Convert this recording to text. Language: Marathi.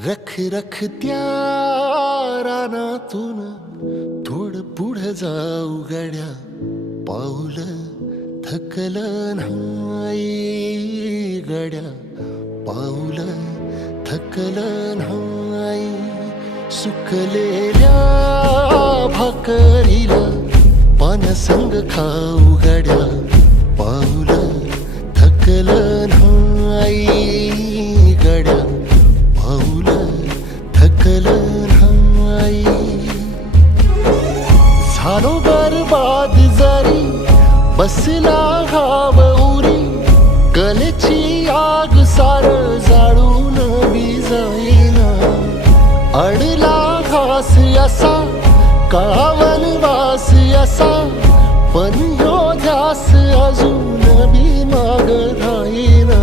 रख रख त्या रानातून थोडं पुढं जाऊ गड्या, पाऊल थकलं नाही गड्या, पाऊल थकलं नाही. सुकलेल्या भाकरीला पाण्यासंग खाऊ गड्या, पाऊल थकलं नाही गड्या, पाऊल थकलं नाही. झालो बरबाद जरी बसला घाव उरी, कलेची आग सार जाळून विजाईना. अडला घास असा काळा वनवास असा, पण ह्यो ध्यास अजून बी माग राहीना.